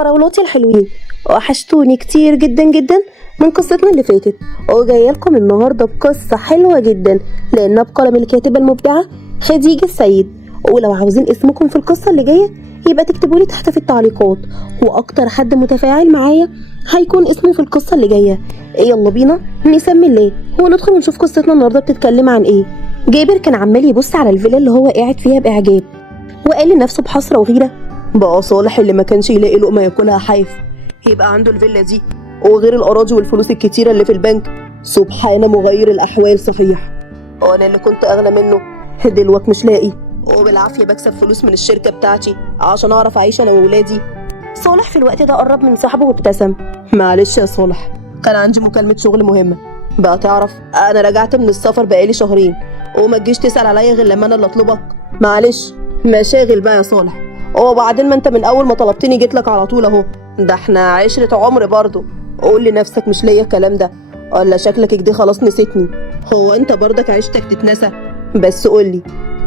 فراولاتي الحلوين، وحشتوني كتير جدا جدا من قصتنا اللي فاتت، وجايه لكم النهارده بقصه حلوه جدا لانها بقلم الكاتبه المبدعه خديجه السيد. ولو عاوزين اسمكم في القصه اللي جايه يبقى تكتبوا لي تحت في التعليقات، واكتر حد متفاعل معايا هيكون اسمه في القصه اللي جايه. يلا بينا نسمي الله وندخل ونشوف قصتنا النهارده بتتكلم عن ايه. جابر كان عمال يبص على الفيلا اللي هو قاعد فيها باعجاب، وقال لنفسه بحسره وغيره: بقى صالح اللي ما كانش يلاقي لقمه ياكلها حايف يبقى عنده الفيلا دي وغير الاراضي والفلوس الكتيره اللي في البنك. سبحان مغير الاحوال صحيح. وانا اللي كنت اغنى منه دلوقت مش لاقي، وبالعافيه بكسب فلوس من الشركه بتاعتي عشان اعرف اعيش انا وولادي. صالح في الوقت ده قرب من صاحبه وابتسم: معلش يا صالح، كان عندي مكالمه شغل مهمه. بقى تعرف انا رجعت من السفر بقالي شهرين وما تجيش تسال عليا غير لما انا اللي اطلبك. معلش مشاغل بقى يا صالح، وبعدين ما انت من اول ما طلبتني جيت لك على طول اهو، ده احنا عشرة عمر برضو. قول لنفسك مش ليا الكلام ده، ولا شكلك كده خلاص نسيتني؟ هو انت برضك عيشتك تتنسى؟ بس قولي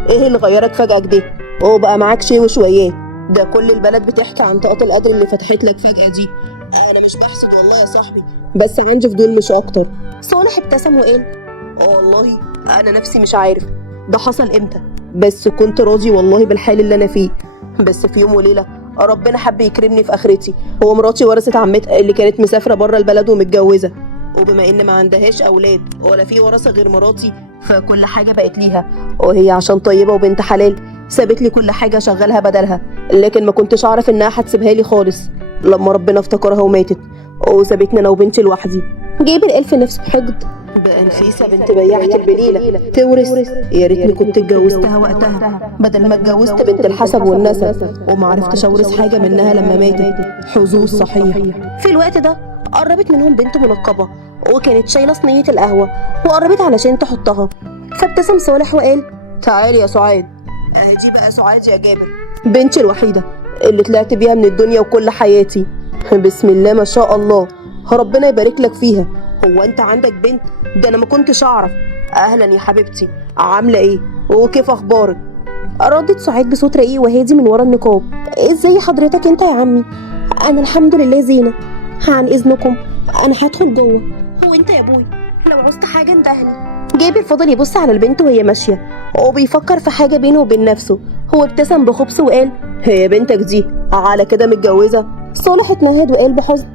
ايه اللي غيرك فجأة كده وبقى معاك شي وشويات؟ ده كل البلد بتحكي عن طاقة القدر اللي فتحت لك فجأة دي. انا مش بحسد والله يا صاحبي، بس عندي فضول مش اكتر. صالح ابتسم وقال: والله انا نفسي مش عارف ده حصل امتى، بس كنت راضي والله بالحال اللي انا فيه. بس في يوم وليله ربنا حب يكرمني في اخرتي، هو مراتي ورثت عمتها اللي كانت مسافره بره البلد ومتجوزه، وبما ان ما عندهاش اولاد ولا في ورثه غير مراتي فكل حاجه بقت ليها، وهي عشان طيبه وبنت حلال سابت لي كل حاجه اشغلها بدلها. لكن ما كنتش اعرف انها هتسيبها لي خالص لما ربنا افتكرها وماتت وسابتني انا وبنتي لوحدي. جابر قال في نفسه بحقد: بقى نفيسه بنت بياعة البليله تورث؟ يا ريتني كنت اتجوزتها وقتها بدل ما اتجوزت بنت الحسب والنسب وما عرفتش اورث حاجه منها لما ماتت. حظوظ صحيح. في الوقت ده قربت منهم بنت منقبه وكانت شايله صينيه القهوه وقربت علشان تحطها، فابتسم صالح وقال: تعالي يا سعاد. دي بقى سعاد يا جابر، بنتي الوحيده اللي طلعت بيها من الدنيا وكل حياتي. بسم الله ما شاء الله، ربنا يبارك لك فيها. هو انت عندك بنت؟ ده انا ما كنتش اعرف. اهلا يا حبيبتي، عامله ايه وكيف اخبارك؟ ردت سعاد بصوت رقيق وهادي من ورا النقاب: ازاي حضرتك انت يا عمي؟ انا الحمد لله زينه. عن اذنكم انا هدخل جوه. هو انت يا ابوي لو عوزت حاجه اندهني. جابر فضل يبص على البنت وهي ماشيه وبيفكر في حاجه بينه وبين نفسه. هو ابتسم بخبث وقال: هي بنتك دي على كده متجوزه؟ صالح اتنهد وقال بحزن: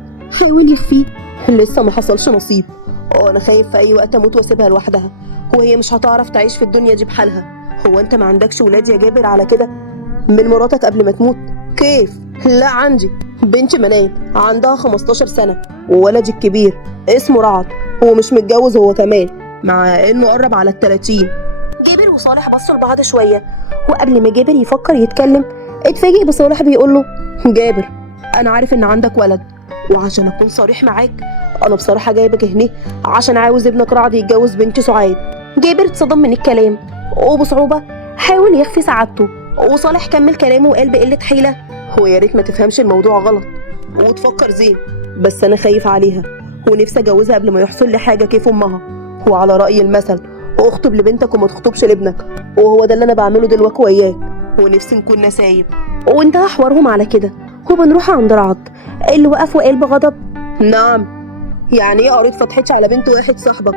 حاول يخفيه، لسه ما حصلش نصيب. انا خايف في اي وقت اموت واسيبها لوحدها وهي مش هتعرف تعيش في الدنيا دي بحالها. هو انت ما عندكش ولاد يا جابر على كده من مراتك قبل ما تموت؟ كيف لا عندي. بنتي منال عندها 15 سنه وولدي الكبير اسمه رعد ومش متجوز هو كمان مع انه قرب على ال30. جابر وصالح بصوا لبعض شويه، وقبل ما جابر يفكر يتكلم اتفاجئ بصالح بيقول له: جابر انا عارف ان عندك ولد، وعشان اكون صريح معاك انا بصراحه جايبك هنا عشان عاوز ابنك رعد يتجوز بنتي سعاد. جابر اتصدم من الكلام وبصعوبه حاول يخفي سعادته، وصالح كمل كلامه وقال بقله حيله: هو يا ريت ما تفهمش الموضوع غلط وتفكر زين، بس انا خايف عليها ونفسي اجوزها قبل ما يحصل لي حاجه كيف امها. وعلى راي المثل اخطب لبنتك وما تخطبش لابنك، وهو ده اللي انا بعمله دلوقتي وياك، ونفسي نكون نسايب. وانتهى حوارهم على كده، وبنروح عند رعد اللي وقف وقال بغضب: نعم، يعني ايه قريت فتحتش على بنت واحد صاحبك؟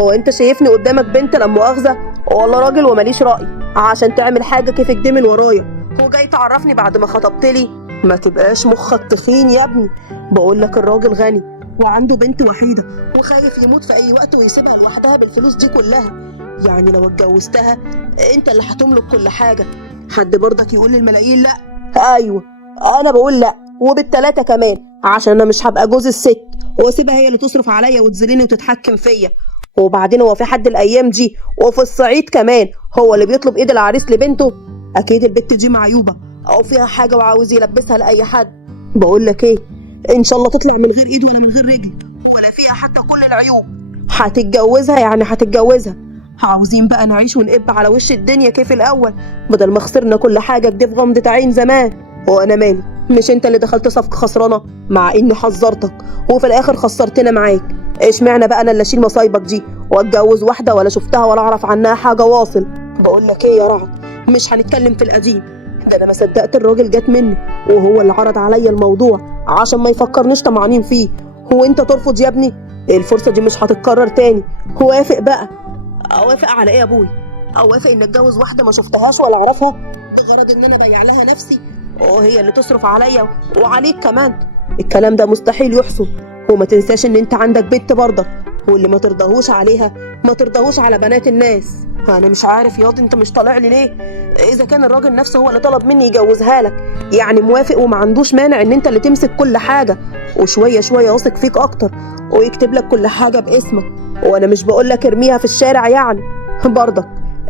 هو انت شايفني قدامك بنت لا مؤاخذه ولا راجل وماليش راي عشان تعمل حاجه كيفك دي من ورايا وجاي تعرفني بعد ما خطبت لي؟ ما تبقاش مخك تخين يا ابني. بقول لك الراجل غني وعنده بنت وحيده وخايف يموت في اي وقت ويسيبها لوحدها بالفلوس دي كلها. يعني لو اتجوزتها انت اللي هتملك كل حاجه. حد برضك يقول للملايين لا؟ ايوه انا بقول لا، وبالتلاته كمان، عشان انا مش هبقى جوز الست واسيبها هي اللي تصرف عليا وتذلني وتتحكم فيا. وبعدين هو في حد الايام دي وفي الصعيد كمان هو اللي بيطلب ايد العريس لبنته؟ اكيد البت دي معيوبه او فيها حاجه وعاوز يلبسها لاي حد. بقول لك ايه، ان شاء الله تطلع من غير ايد ولا من غير رجل ولا فيها حتى كل العيوب، هتتجوزها يعني هتتجوزها. عاوزين بقى نعيش ونقب على وش الدنيا كيف الاول بدل ما خسرنا كل حاجه كده في غمضه عين زمان. وانا مالي، مش انت اللي دخلت صفقه خسرانه مع اني حذرتك وفي الاخر خسرتنا معاك؟ اشمعنى بقى انا اللي اشيل مصايبك دي واتجوز واحده ولا شفتها ولا اعرف عنها حاجه واصل؟ بقول لك ايه يا رعد، مش هنتكلم في القديم، ده انا ما صدقت الراجل جات منه وهو اللي عرض عليا الموضوع عشان ما يفكرنيش طمعانين فيه. هو انت ترفض يا ابني؟ الفرصه دي مش هتتكرر تاني. وافق بقى. اوافق على ايه يا ابوي؟ اوافق ان اتجوز واحده ما شفتهاش ولا اعرفها بغرض ان انا ابيع لها نفسي وهي اللي تصرف عليا وعليك كمان؟ الكلام ده مستحيل يحصل. وما تنساش ان انت عندك بنت برضه، واللي ما ترضاهوش عليها ما ترضاهوش على بنات الناس. انا مش عارف ياض انت مش طالع لي ليه؟ اذا كان الراجل نفسه هو اللي طلب مني يجوزها لك، يعني موافق وما عندوش مانع ان انت اللي تمسك كل حاجه، وشويه شويه واثق فيك اكتر ويكتب لك كل حاجه باسمك. وانا مش بقول لك ارميها في الشارع يعني، برضك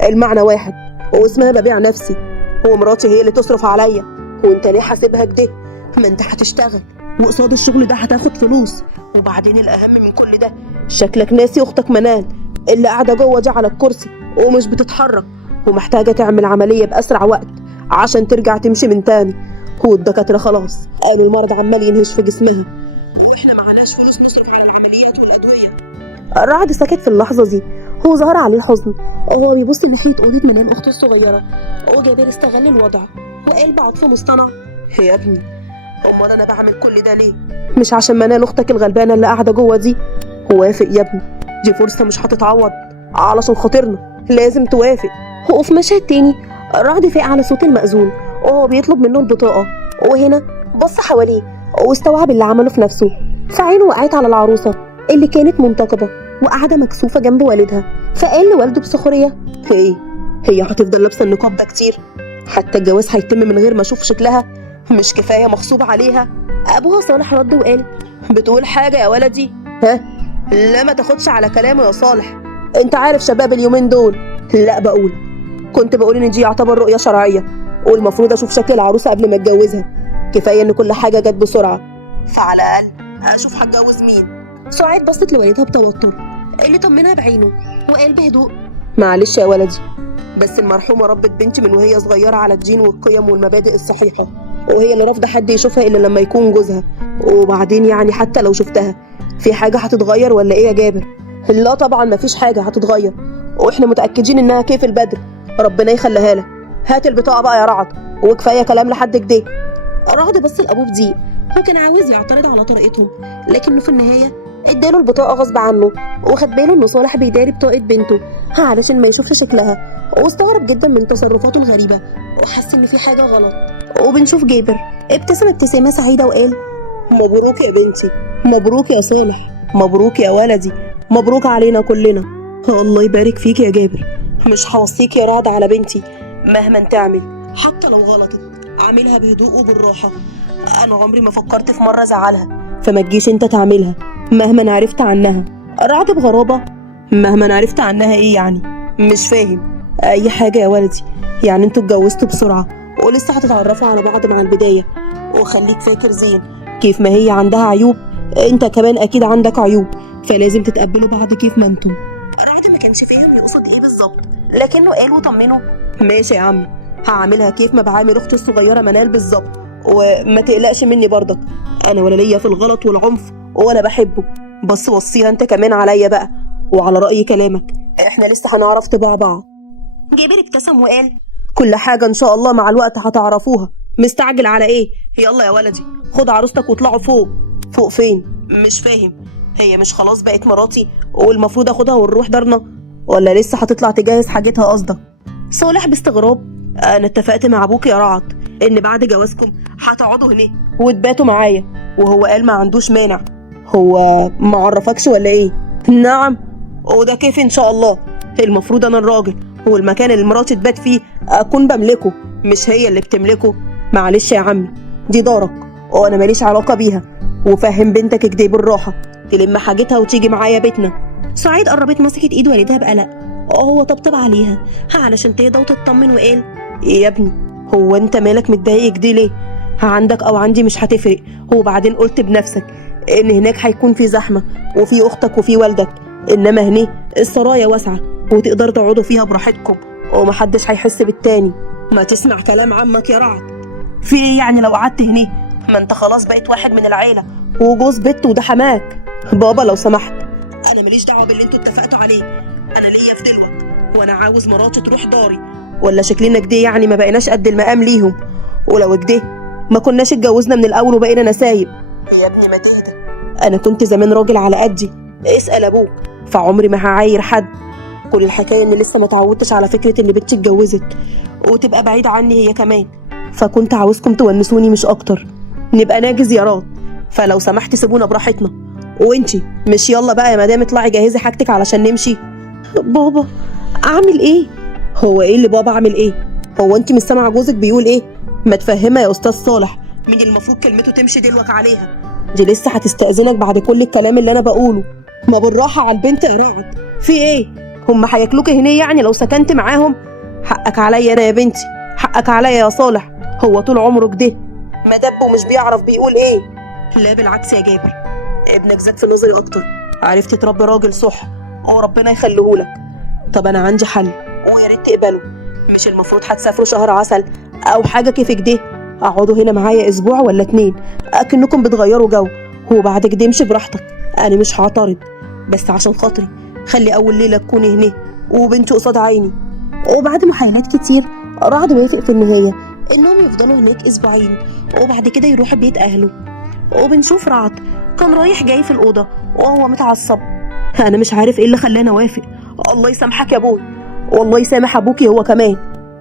المعنى واحد. واسمها ببيع نفسي، ومراتي هي اللي تصرف عليا. وانت ليه حاسبها كده؟ ما انت هتشتغل وقصاد الشغل ده هتاخد فلوس. وبعدين الاهم من كل ده، شكلك ناسي اختك منال اللي قاعده جوه دي على الكرسي ومش بتتحرك، ومحتاجه تعمل عمليه باسرع وقت عشان ترجع تمشي من تاني. والدكاتره خلاص قالوا المرض عمال ينهش في جسمها، واحنا معناش فلوس نصرف على العمليات والادويه. الرعد سكت في اللحظه دي، هو ظهر عليه الحزن وهو بيبص ناحيه اوضه منال اخته الصغيره. وجابر استغل الوضع وقال بعطف مصطنع: يا ابني، امال انا بعمل كل ده ليه؟ مش عشان منال اختك الغلبانه اللي قاعده جوه دي؟ وافق يا ابني، دي فرصه مش هتتعوض، علشان خاطرنا لازم توافق. وفي مشهد تاني الرعد فاق على صوت المأذون وهو بيطلب منه البطاقه، وهنا بص حواليه واستوعب اللي عمله في نفسه. فعينه وقعت على العروسه اللي كانت منتقبه وقاعده مكسوفه جنب والدها، فقال لوالده بسخريه: هي هتفضل لابسه النقاب ده كتير؟ حتى الجواز هيتم من غير ما اشوف شكلها؟ مش كفايه مغصوب عليها؟ ابوها صالح رد وقال: بتقول حاجه يا ولدي؟ ها؟ لا ما تاخدش على كلامه يا صالح، انت عارف شباب اليومين دول. لا كنت بقول ان دي يعتبر رؤيه شرعيه، والمفروض اشوف شكل العروسه قبل ما اتجوزها. كفايه ان كل حاجه جت بسرعه، فعلى الاقل اشوف هتجوز مين. سعاد بصت لوالدها بتوتر اللي طمنها بعينه وقال بهدوء: معلش يا ولدي، بس المرحومه ربت بنتي من وهي صغيره على الدين والقيم والمبادئ الصحيحه، وهي اللي رافضه حد يشوفها الا لما يكون جوزها. وبعدين يعني حتى لو شفتها، في حاجه هتتغير ولا ايه يا جابر؟ لا طبعا مفيش حاجه هتتغير، واحنا متاكدين انها كيف البدر، ربنا يخليها لها. هات البطاقه بقى يا رعد، وكفايه كلام لحد كده. رعد بص لابوه بضيق، هو كان عاوز يعترض على طريقتهم، لكنه في النهايه اداله البطاقه غصب عنه، وخد باله ان صالح بيداري بطاقه بنته علشان ما يشوفش شكلها، واستغرب جدا من تصرفاته الغريبه وحس ان في حاجه غلط. وبنشوف جابر ابتسم ابتسامه سعيده وقال: مبروك يا بنتي، مبروك يا صالح، مبروك يا ولدي، مبروك علينا كلنا. الله يبارك فيك يا جابر. مش هوصيك يا رعد على بنتي مهما تعمل، حتى لو غلطت اعملها بهدوء وبالراحه. انا عمري ما فكرت في مره ازعلها، فما تجيش انت تعملها مهما عرفت عنها. رعد بغرابه: مهما عرفت عنها ايه يعني؟ مش فاهم. اي حاجه يا ولدي، يعني انتوا اتجوزتوا بسرعه ولسه هتتعرفوا على بعض مع البدايه. وخليك فاكر زين، كيف ما هي عندها عيوب انت كمان اكيد عندك عيوب، فلازم تتقبلوا بعض كيف ما انتم. رعد ما كانش فاهم يقصد ايه بالظبط، لكنه قال وطمنه: ماشي يا عمي، هعملها كيف ما بعامل اختي الصغيره منال بالظبط، وما تقلقش مني برضك، انا ولا ليا في الغلط والعنف ولا بحبه. بس وصيها انت كمان عليا بقى، وعلى رأي كلامك احنا لسه هنعرف طباع بعض. جابر ابتسم وقال: كل حاجه ان شاء الله مع الوقت هتعرفوها، مستعجل على ايه؟ يلا يا ولدي، خد عروستك واطلعوا فوق. فوق فين؟ مش فاهم. هي مش خلاص بقت مراتي والمفروض اخدها ونروح دارنا، ولا لسه هتطلع تجهز حاجتها قصدك؟ صالح باستغراب: انا اتفقت مع ابوك يا رعد ان بعد جوازكم هتقعدوا هنا وتباتوا معايا، وهو قال ما عندوش مانع. هو ما عرفكش ولا ايه؟ نعم. وده كيف ان شاء الله؟ المفروض انا الراجل، والمكان اللي مراتي تبات فيه اكون بملكه، مش هي اللي بتملكه. معلش يا عمي، دي دارك وانا ماليش علاقه بيها، وفهم بنتك كده بالراحه، تلم حاجتها وتيجي معايا بيتنا. سعيد قربت مسكت ايد والدها بقلق، هو طبطب عليها علشان تهدى وتطمن وقال: ايه يا ابني، هو انت مالك متضايق كده ليه؟ عندك او عندي مش هتفرق. وبعدين قلت بنفسك ان هناك هيكون في زحمه وفي اختك وفي والدك، انما هنا السرايا واسعه وتقدر تقعدوا فيها براحتكم ومحدش هيحس بالتاني. ما تسمع كلام عمك يا رعد، في ايه يعني لو قعدت هنا؟ ما انت خلاص بقيت واحد من العيله وجوز بنت وده حماك. بابا لو سمحت، انا ماليش دعوه باللي انتوا اتفقتوا عليه، انا ليا في دلوقتي وانا عاوز مراتي تروح داري، ولا شكلنا كده يعني ما بقيناش قد المقام ليهم؟ ولو كده ما كناش اتجوزنا من الاول وبقينا نسايب. يا ابني ما تهدى، انا كنت زمان راجل على قدي، اسال ابوك، فعمري ما هعاير حد. كل الحكايه اني لسه ما اتعودتش على فكره ان بنتي اتجوزت وتبقى بعيده عني هي كمان، فكنت عاوزكم تونسوني مش اكتر، نبقى ناجز يا راد، فلو سمحت سيبونا براحتنا. وانتي مش يلا بقى يا مدام اطلعي جهزي حاجتك علشان نمشي. بابا اعمل ايه؟ هو ايه اللي بابا اعمل ايه؟ هو انتي مش سامعه جوزك بيقول ايه؟ ما تفهمها يا استاذ صالح، مين المفروض كلمته تمشي دلوقتي عليها؟ دي لسه هتستأذنك بعد كل الكلام اللي انا بقوله. ما بالراحه على البنت يا رعد، في ايه؟ هم هياكلوك هنا يعني لو سكنت معاهم؟ حقك عليا انا يا بنتي، حقك عليا يا صالح، هو طول عمره كده مدب ومش بيعرف بيقول ايه. لا بالعكس يا جابر، ابنك زاد في نظري اكتر، عرفت تربي راجل صح، وربنا يخليهولك. طب انا عندي حل ويا ريت تقبله، مش المفروض هتسافروا شهر عسل او حاجه كيف كده؟ اقعدوا هنا معايا اسبوع ولا 2 اكنكم بتغيروا جو، وبعد كده امشي براحتك، انا مش هعترض، بس عشان خاطري خلي اول ليله تكوني هنا وبنتي قصاد عيني. وبعد محايلات كتير رعد وافق في النهايه انهم يفضلوا هناك اسبوعين وبعد كده يروحوا بيت اهله. وبنشوف رعد كان رايح جاي في الاوضه وهو متعصب، انا مش عارف ايه اللي خلاني اوافق. الله يسامحك يا ابوي، والله يسامح ابوكي هو كمان.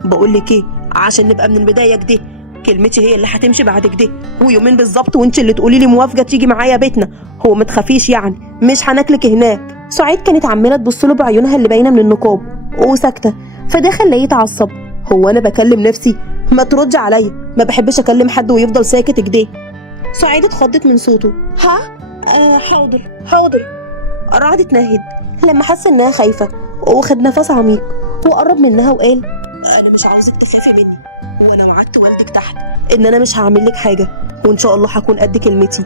بقول لك ايه، عشان نبقى من البدايه كده، كلمتي هي اللي هتمشي بعد كده، ويومين بالظبط وانت اللي تقولي لي موافقه تيجي معايا بيتنا، هو ما تخافيش يعني مش هناكلك هناك. سعيد كانت عماله تبص له بعيونها اللي باينه من النقاب وساكته، فده خلاه يتعصب. هو انا بكلم نفسي؟ ما تردي عليا، ما بحبش اكلم حد ويفضل ساكت كده. سعيد اتخضت من صوته. حاضر حاضر. رعد اتنهد لما حس انها خايفه وخد نفس عميق وقرب منها وقال انا مش عاوزك تخافي مني، وانا وعدت والدك تحت ان انا مش هعمل لك حاجه، وان شاء الله هكون قد كلمتي،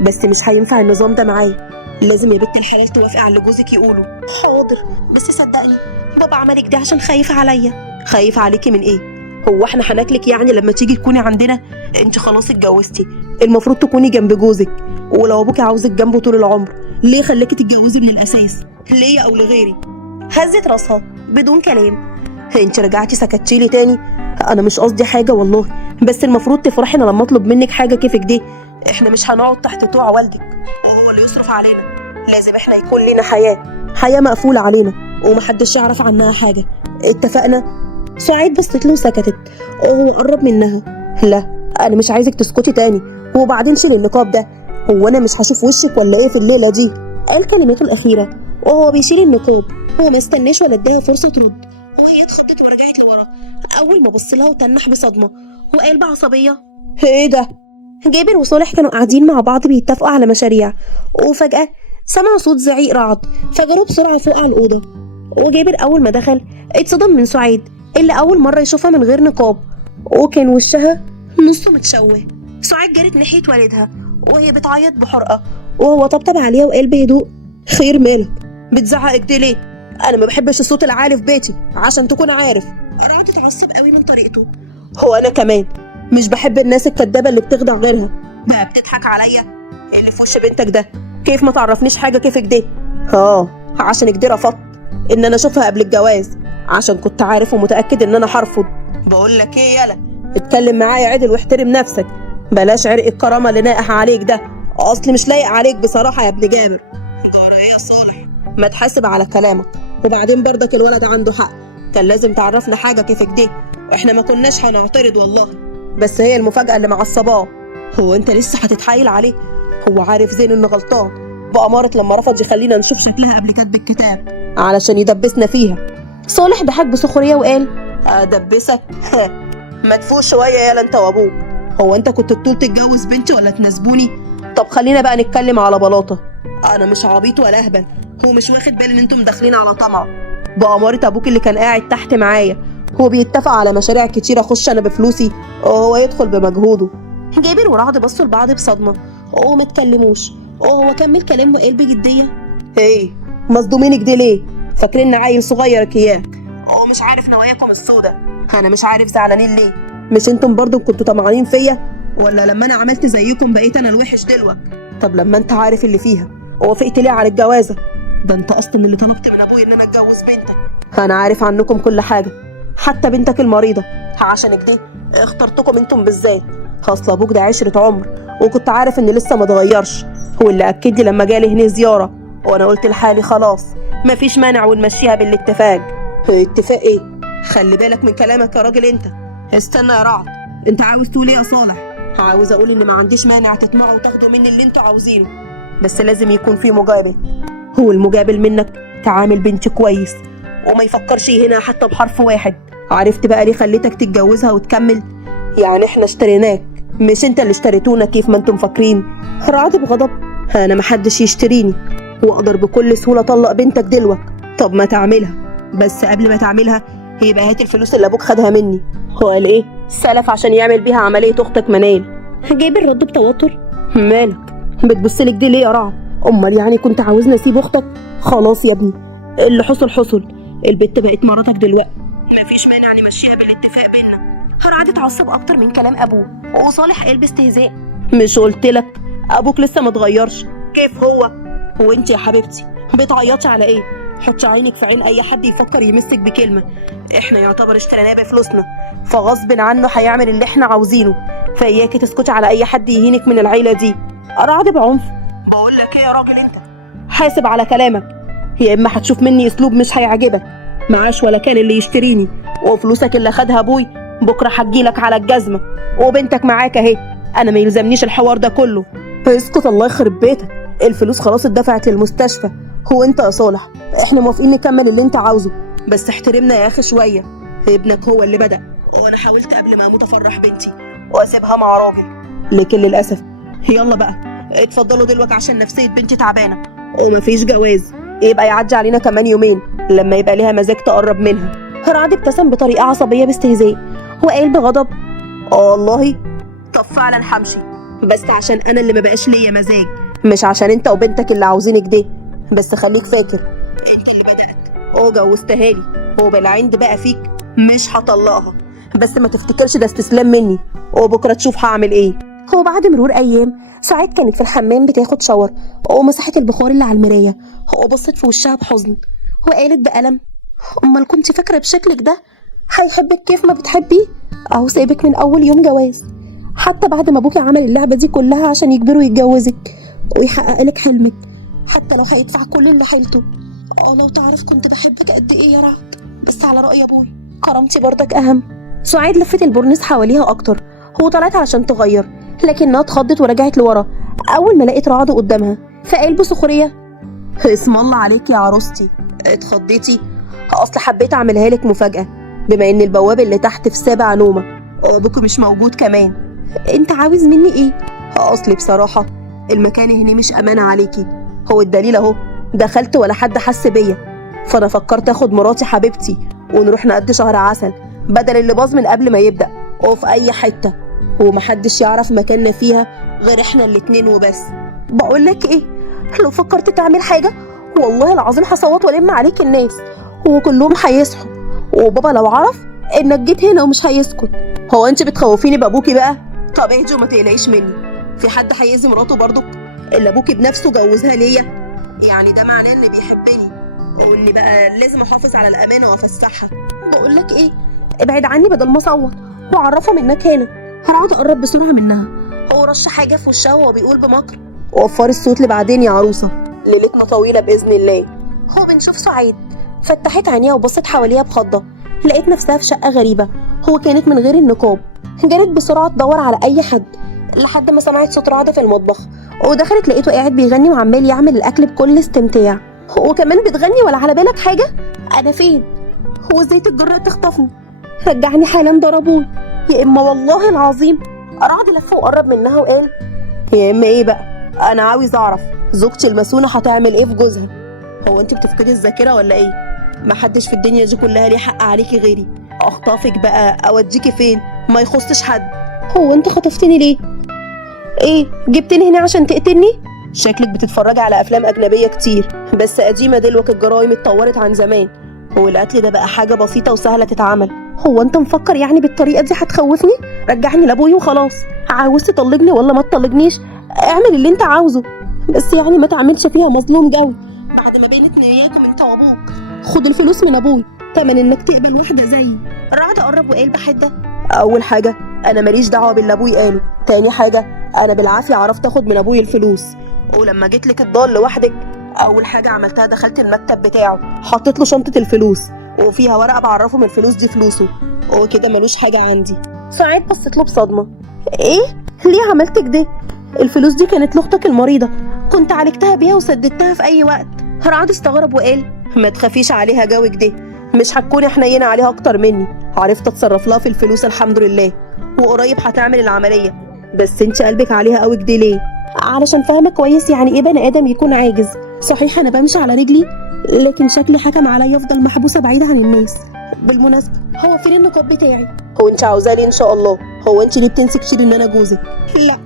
بس مش هينفع النظام ده معايا، لازم يا بنت الحلال توافقي على اللي جوزك يقوله. حاضر، بس صدقني بابا عملك ده عشان خايف عليا. خايف عليكي من ايه؟ هو احنا هناكلك يعني لما تيجي تكوني عندنا؟ انت خلاص اتجوزتي، المفروض تكوني جنب جوزك، ولو ابوكي عاوزك جنبه طول العمر ليه خلاكي تتجوزي من الاساس؟ ليا او لغيري؟ هزت راسها بدون كلام. انت رجعتي سكتتي لي تاني؟ انا مش قصدي حاجه والله، بس المفروض تفرحي لما اطلب منك حاجه كيفك دي. احنا مش هنقعد تحت طوع والدك وهو اللي يصرف علينا، لازم احنا يكون لنا حياه مقفوله علينا ومحدش يعرف عنها حاجه، اتفقنا؟ سعيد بصت له وسكتت وهو قرب منها. لا انا مش عايزك تسكتي تاني، وبعدين شيل النقاب ده، هو انا مش هشوف وشك ولا ايه في الليله دي؟ قال كلمته الاخيره وهو بيشيل النقاب، هو ما استناش ولا اداها فرصه ترد، وهي اتخضت ورجعت لورا اول ما بص لها وتنح بصدمه وقال بعصبيه ايه ده؟ جابر وصالح كانوا قاعدين مع بعض بيتفقوا على مشاريع، وفجاه سمعوا صوت زعيق رعد فجروا بسرعه فوق على الاوضه. وجابر اول ما دخل اتصدم من سعيد اللي اول مره يشوفها من غير نقاب، وكان وشها نصه متشوه. سعيد جرت ناحيه والدها وهي بتعيط بحرقه، وهو طبطب عليها وقال بهدوء خير مالك؟ بتزعق كده ليه؟ انا ما بحبش الصوت العالي في بيتي عشان تكون عارف. رعد اتعصب قوي من طريقته. هو انا كمان مش بحب الناس الكدابه اللي بتخدع غيرها. بقى بتضحك عليا؟ اللي في وش بنتك ده كيف ما تعرفنيش حاجه كيفك دي؟ عشان كده رفضت ان انا اشوفها قبل الجواز، عشان كنت عارف ومتاكد ان انا هرفض. بقول لك ايه يالا، اتكلم معايا عدل واحترم نفسك، بلاش عرق الكرامه اللي ناقح عليك ده، اصلي مش لايق عليك بصراحه يا ابن جابر. جرى ايه يا صالح؟ ما تحاسب على كلامك، وبعدين برضك الولد عنده حق، كان لازم تعرفنا حاجه كيفك دي، واحنا ما كناش هنعترض والله، بس هي المفاجاه اللي معصباه. هو انت لسه هتتحايل عليه؟ هو عارف زين انه غلطان بأمارة لما رفض يخلينا نشوف شكلها قبل كتب الكتاب علشان يدبسنا فيها. صالح ضحك بسخريه وقال ادبسك؟ ما تفوق شويه يالا انت وابوك، هو انت كنت بتقول تتجوز بنتي ولا تناسبوني؟ طب خلينا بقى نتكلم على بلاطه، انا مش عبيط ولا اهبل، هو مش واخد بالي ان انتم داخلين على طمع بأمارة ابوك اللي كان قاعد تحت معايا، هو بيتفق على مشاريع كتير اخش انا بفلوسي وهو يدخل بمجهوده. جابر ورعد بصوا لبعض بصدمه وما اتكلموش، وهو كمل كلامه وقال بجديه ايه مصدومينك دي ليه؟ فاكرين عيل صغير كياك؟ مش عارف نواياكم السودا، انا مش عارف زعلانين ليه، مش انتم برضو كنتوا طمعانين فيا؟ ولا لما انا عملت زيكم بقيت انا الوحش دلوقتي؟ طب لما انت عارف اللي فيها وافقت ليه على الجوازه؟ ده انت اصلا اللي طلبت من ابويا ان انا اتجوز بنتك، انا عارف عنكم كل حاجه حتى بنتك المريضه، عشان كده اخترتكم انتم بالذات، اصل ابوك ده عشرة عمر، وكنت عارف ان لسه ما اتغيرش، هو اللي اكد لي لما جالي هنا زياره، وانا قلت لحالي خلاص مفيش مانع ونمشيها بالاتفاق. اتفاق ايه؟ خلي بالك من كلامك يا راجل انت. استنى يا رعد، انت عاوز تقول ايه يا صالح؟ عاوز اقول ان ما عنديش مانع تطمعوا وتاخدوا مني اللي انتوا عاوزينه، بس لازم يكون في مقابل. هو المقابل منك تعامل بنتي كويس وما يفكرش هنا حتى بحرف واحد. عرفت بقى ليه خليتك تتجوزها وتكمل؟ يعني احنا اشتريناك، مش انت اللي اشتريتونا كيف ما انتم فاكرين. رعد بغضب، انا محدش يشتريني واقدر بكل سهوله اطلق بنتك دلوقتي. طب ما تعملها، بس قبل ما تعملها يبقى هات الفلوس اللي ابوك خدها مني. هو قال ايه؟ سلف عشان يعمل بيها عمليه اختك منال. جايب الرد بتوتر. مالك بتبصلك دي ليه يا رعد؟ امال يعني كنت عاوزني اسيب اختك؟ خلاص يا ابني، اللي حصل حصل، البت بقت مراتك دلوقتي، مفيش مانع نمشيها بالاتفاق بينا. رعد اتعصب اكتر من كلام ابوه، وصالح قال باستهزاء، مش قلتلك ابوك لسه ما اتغيرش؟ كيف هو؟ وانت يا حبيبتي بتعيطي على ايه؟ حطي عينك في عين اي حد يفكر يمسك بكلمه، احنا يعتبر اشتريناه بفلوسنا، فغصب عنه هيعمل اللي احنا عاوزينه، فاياكي تسكتي على اي حد يهينك من العيله دي. رعد بعنف، بقول لك ايه يا راجل انت، حاسب على كلامك، يا اما هتشوف مني اسلوب مش هيعجبك. معاش ولا كان اللي يشتريني، وفلوسك اللي خدها ابوي بكره هتجيلك على الجزمه، وبنتك معاك اهي، انا ما يلزمنيش الحوار ده كله. اسكت الله يخرب بيتك، الفلوس خلاص اتدفعت للمستشفى. هو انت يا صالح احنا موافقين نكمل اللي انت عاوزه، بس احترمنا يا اخي شويه، ابنك هو اللي بدأ، وانا حاولت قبل ما اموت افرح بنتي واسيبها مع راجل، لكن للاسف. يلا بقى اتفضلوا دلوقتي عشان نفسيه بنتي تعبانه، ومفيش جواز، يبقى يعدي علينا كمان يومين لما يبقى ليها مزاج تقرب منها. رعد ابتسم بطريقه عصبيه باستهزاء وقال بغضب، والله طب فعلا همشي، بس عشان انا اللي مبقاش ليا مزاج، مش عشان انت وبنتك اللي عاوزينك ده. بس خليك فاكر انت اللي بدأت وجوزتها لي، وبالعند بقى فيك مش هطلقها، بس ما تفتكرش ده استسلام مني، وبكره تشوف هعمل ايه. هو بعد مرور ايام سعيد كانت في الحمام بتاخد شاور، ومسحت البخار اللي على المرايه، وبصت في وشها بحزن وقالت بألم، امال كنت فاكره بشكلك ده هيحبك كيف ما بتحبيه؟ اهو سايبك من اول يوم جواز، حتى بعد ما ابوكي عمل اللعبه دي كلها عشان يجبره يتجوزك ويحقق لك حلمك، حتى لو هيدفع كل اللي حيلته. لو تعرف كنت بحبك قد ايه يا رعد، بس على رأي ابوي كرامتي برضك اهم. سعيد لفت البورنيس حواليها اكتر وطلعت علشان تغير، لكنها اتخضت ورجعت لورا اول ما لقيت رعد قدامها، فقال بسخريه، اسم الله عليك يا عروستي، اتخضيتي؟ اصل حبيت اعملها لك مفاجاه، بما ان البواب اللي تحت في سابع نومه وابوك مش موجود كمان. انت عاوز مني ايه؟ اصلي بصراحه المكان هنا مش امان عليكي، هو الدليل اهو، دخلت ولا حد حس بيا، فانا فكرت اخد مراتي حبيبتي ونروح نقضي شهر عسل بدل اللي باظ من قبل ما يبدا، وفي اي حته ومحدش يعرف مكاننا فيها غير احنا الاتنين وبس. بقول لك ايه، لو فكرت تعمل حاجه والله العظيم هصوت والم عليك الناس وكلهم هيصحوا، وبابا لو عرف انك جيت هنا ومش هيسكت. هو انت بتخوفيني بابوكي بقى؟ طب اهدي وما تقلقيش مني، في حد هيأذي مراته برضك؟ اللي ابوكي بنفسه جوزها ليا، يعني ده معناه ان بيحبني واني بقى لازم احافظ على الامانه وافسحها. بقول لك ايه، ابعد عني بدل ما اصوت وعرفها منك هنا. هقعد اقرب بسرعه منها، هو رش حاجه في وشها وهو بيقول بمكر، وفري الصوت لبعدين يا عروسه، ليلتنا طويله باذن الله. هو بنشوف سعيد فتحت عينيها وبصت حواليها بخضه، لقيت نفسها في شقه غريبه، هو كانت من غير النقاب. جرت بسرعه تدور على اي حد لحد ما سمعت صوت رعد في المطبخ، ودخلت لقيته قاعد بيغني وعمال يعمل الاكل بكل استمتاع. هو كمان بتغني ولا على بالك حاجه؟ انا فين؟ هو ازاي تتجرأ تخطفني؟ رجعني حالا ضربوني، يا اما والله العظيم. رعد لف وقرب منها وقال، يا اما ايه بقى؟ انا عاوز اعرف زوجتي المسؤوله هتعمل ايه في جوزها؟ هو انت بتفقدي الذاكره ولا ايه؟ محدش في الدنيا دي كلها ليه حق عليكي غيري، اخطفك بقى اوديكي فين ما يخصش حد. هو انت خطفتني ليه؟ ايه جبتني هنا عشان تقتلني؟ شكلك بتتفرجي على افلام اجنبيه كتير بس قديمه، دلوقتي الجرايم اتطورت عن زمان، هو القتل ده بقى حاجه بسيطه وسهله تتعمل. هو انت مفكر يعني بالطريقه دي هتخوفني؟ رجعني لابويا وخلاص، عاوز تطلقني ولا ما تطلقنيش اعمل اللي انت عاوزه، بس يعني ما تعملش فيها مظلوم جوي بعد ما بينت نياكم انت وابوك. خد الفلوس من ابوي تمن انك تقبل واحده زيي. رعد قرب وقال بحده، اول حاجه انا ماليش دعوه باللي ابوي قاله. تاني حاجه، انا بالعافيه عرفت اخد من ابوي الفلوس، ولما جيت لك الدار لوحدك اول حاجه عملتها دخلت المكتب بتاعه، حطيت له شنطه الفلوس وفيها ورقه بعرفه من الفلوس دي فلوسه، وكده ملوش حاجه عندي. سعاد بصت له بصدمه. ايه؟ ليه عملت كده؟ الفلوس دي كانت لاختك المريضه، كنت عالجتها بيها وسددتها في اي وقت. رعد استغرب وقال ما تخافيش عليها جو كده، مش هتكوني حنينه عليها اكتر مني، عرفت اتصرف لها في الفلوس الحمد لله، وقريب هتعمل العمليه. بس انت قلبك عليها قوي كده ليه؟ علشان فاهمه كويس يعني ايه بني ادم يكون عاجز. صحيح انا بمشي على رجلي، لكن شكلي حكم عليا افضل محبوسه بعيده عن الناس. بالمناسبه هو فين النقاب بتاعي؟ هو انت عاوزاه ليه ان شاء الله؟ هو انت ليه بتنسكشي ان انا جوزك؟ لا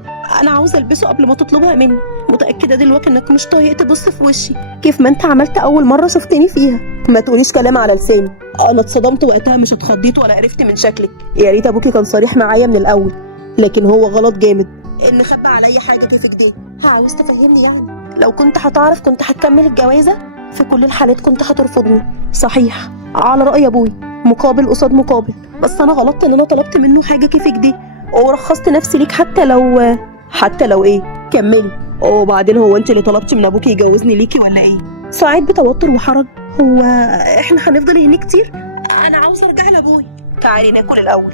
انا عاوزه البسه قبل ما تطلبها مني، متاكده دلوقتي انك مش طايق تبص في وشي كيف ما انت عملت اول مره شفتني فيها. ما تقوليش كلام على لساني، انا اتصدمت وقتها مش اتخضيت ولا عرفت من شكلك. يا ريت ابوكي كان صريح معايا من الاول، لكن هو غلط جامد ان خبى عليا حاجه كيفك دي. عاوز تفهمني يعني؟ لو كنت هتعرف كنت هتكمل الجوازه، في كل الحالات كنت هترفضني. صحيح على راي ابوي مقابل قصاد مقابل، بس انا غلطت ان انا طلبت منه حاجه كيفك دي ورخصت نفسي ليك. حتى لو ايه؟ كملي. وبعدين هو انت اللي طلبتي من ابوكي يجوزني ليكي ولا ايه؟ سعيد بتوتر وحرج. هو احنا هنفضل هنا كتير؟ انا عاوزه ارجع لابوي. تعالي ناكل الاول،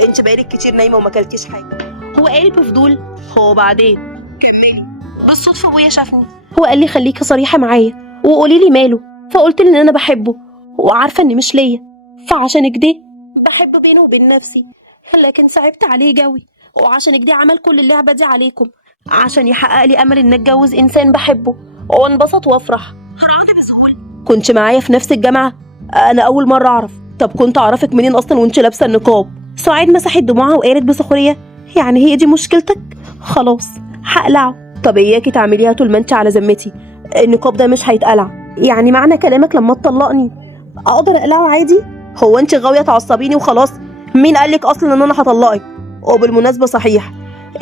انت بقالك كتير نايمه وما اكلتيش حاجه. هو قال بفضول. هو بعدين كملي. بالصدفه ابويا شافني، هو قال لي خليكي صريحه معايا وقولي لي ماله، فقلت له ان انا بحبه وعارفه ان مش ليا، فعشان كده بحب بينه وبين نفسي، لكن صعبت عليه جوي، وعشان كده عمل كل اللعبه دي عليكم عشان يحقق لي امل ان اتجوز انسان بحبه وانبسط وافرح. هرعت بسهوله. كنت معايا في نفس الجامعه؟ انا اول مره اعرف. طب كنت اعرفك منين اصلا وانت لابسه النقاب؟ سعيد مسحت دموعها وقالت بسخريه يعني هي دي مشكلتك؟ خلاص هقلعه. طب اياكي تعمليها طول ما انت على ذمتي، النقاب ده مش هيتقلع. يعني معنى كلامك لما تطلقني اقدر اقلعه عادي؟ هو انت غاويه تعصبيني وخلاص؟ مين قالك اصلا ان انا هطلقك؟ وبالمناسبه صحيح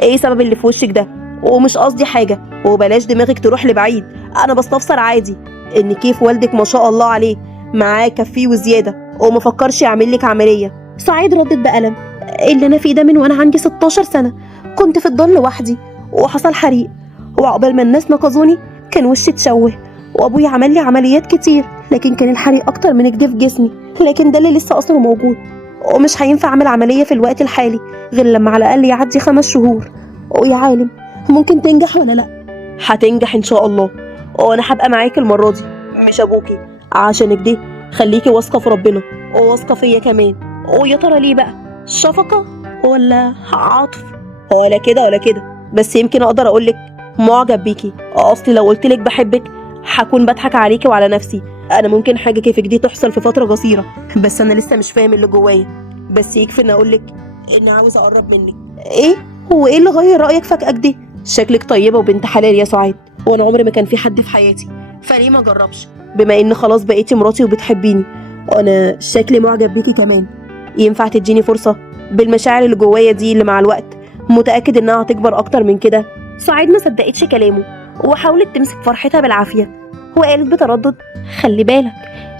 ايه سبب اللي في وشك ده؟ ومش قصدي حاجه، وبلاش دماغك تروح لبعيد، انا بستفسر عادي ان كيف والدك ما شاء الله عليه معاه كفيه وزياده وما فكرش يعمل لك عمليه. سعيد ردت بألم. اللي انا فيه ده من وانا عندي 16 سنه، كنت في الدار لوحدي وحصل حريق، وعقبال ما الناس نقذوني كان وشي اتشوه، وابويا عمل لي عمليات كتير لكن كان الحريق اكتر من كده في جسمي، لكن ده اللي لسه اثره موجود، ومش هينفع اعمل عمليه في الوقت الحالي غير لما على الاقل يعدي 5 شهور. ويا عالم ممكن تنجح ولا لا؟ هتنجح ان شاء الله، وانا هبقى معاكي المره دي مش ابوكي، عشان كده خليكي واثقه في ربنا وواثقه فيا كمان. ويا ترى ليه بقى؟ شفقه ولا عاطف؟ ولا كده ولا كده، بس يمكن اقدر اقولك معجب بيكي. اصلي لو قلتلك بحبك هكون بضحك عليكي وعلى نفسي. انا ممكن حاجه كيفك دي تحصل في فتره قصيره، بس انا لسه مش فاهم اللي جوايا، بس يكفي ان اقولك اني عاوز اقرب منك. ايه؟ هو ايه اللي غير رايك فجاه كده؟ شكلك طيبه وبنت حلال يا سعاد، وانا عمري ما كان في حد في حياتي، فليه ما اجربش بما ان خلاص بقيتي مراتي وبتحبيني، وانا شكلي معجب بيكي كمان. ينفع تديني فرصه؟ بالمشاعر اللي جوايا دي اللي مع الوقت متاكد انها هتكبر اكتر من كده. سعاد ما صدقتش كلامه وحاولت تمسك فرحتها بالعافيه، وقالت بتردد خلي بالك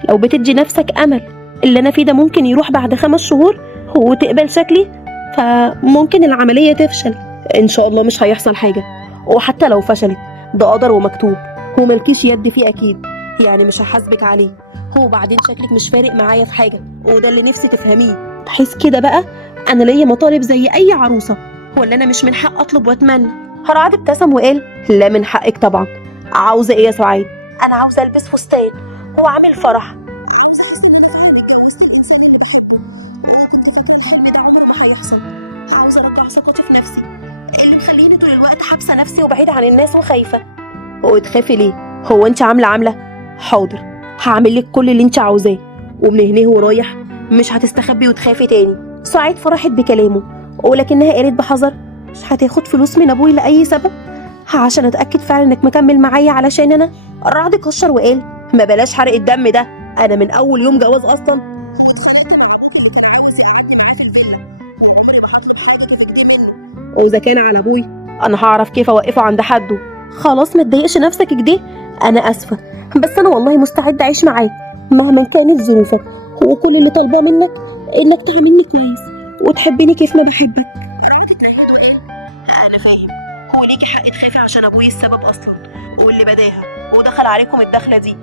لو بتدي نفسك امل اللي انا فيه ده ممكن يروح بعد 5 شهور وتقبل شكلي، فممكن العمليه تفشل. ان شاء الله مش هيحصل حاجه، وحتى لو فشلت ده قدر ومكتوب وملكيش يد فيه اكيد، يعني مش هحاسبك عليه. هو بعدين شكلك مش فارق معايا في حاجه، وده اللي نفسي تفهميه. بحيث كده بقى انا ليا مطالب زي اي عروسه، ولا انا مش من حق اطلب واتمنى؟ هرعد ابتسم وقال لا من حقك طبعا. عاوزه ايه يا سعاد؟ انا عاوزه البس فستان واعمل فرح. عاوزه ارجع ثقتي في نفسي اللي مخليني طول الوقت حابسه نفسي وبعيده عن الناس وخايفه. وتخافي ليه؟ هو انت عامله؟ حاضر هعمل لك كل اللي انت عاوزاه، ومن هنا ورايح مش هتستخبي وتخافي تاني. سعاد فرحت بكلامه، ولكنها قالت بحذر مش هتاخد فلوس من ابوي لاي سبب؟ عشان اتاكد فعلا انك مكمل معايا علشان انا. الرعد كشر وقال ما بلاش حرق الدم ده، انا من اول يوم جواز اصلا واذا كان على ابوي انا هعرف كيف اوقفه عند حده. خلاص ما تضايقش نفسك كده، انا اسفه بس انا والله مستعده اعيش معاك مهما كانت ظروفك، وكل اللي طالباه منك انك تعاملني كويس وتحبني كيف ما بحبك. ليكي حق تخافي عشان ابويا السبب اصلا واللي بداها ودخل عليكم الدخله دي،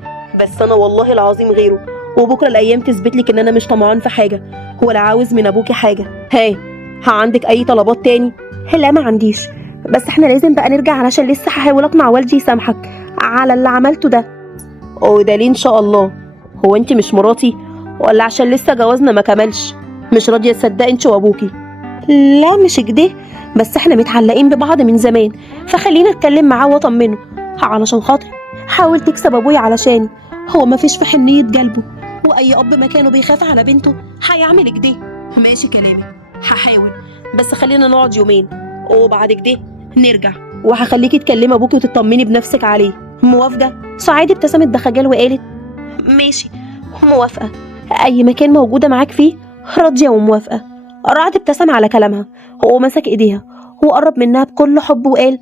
بس انا والله العظيم غيره، وبكره الايام تثبت لك ان انا مش طمعان في حاجه ولا عاوز من ابوكي حاجه. عندك اي طلبات تاني؟ لا ما عنديش، بس احنا لازم بقى نرجع علشان لسه هحاول اقنع والدي يسامحك على اللي عملته ده. وده ليه ان شاء الله؟ هو انت مش مراتي ولا عشان لسه جوازنا ما كملش مش راضيه تصدقي انت وابوكي؟ لا مش كده، بس احنا متعلقين ببعض من زمان، فخلينا اتكلم معاه واطمنه علشان خاطري. حاول تكسب ابويا علشاني، هو ما فيش في حنيه قلبه، واي اب مكانه بيخاف على بنته هيعمل كده. ماشي كلامي، هحاول، بس خلينا نقعد يومين وبعد كده نرجع، وهخليكي تكلمي ابوكي وتطمني بنفسك عليه. موافقه؟ سعاد ابتسمت بخجل وقالت ماشي موافقه، اي مكان موجوده معاك فيه راضيه وموافقه. رعد ابتسم على كلامها ومسك ايديها وقرب منها بكل حب وقال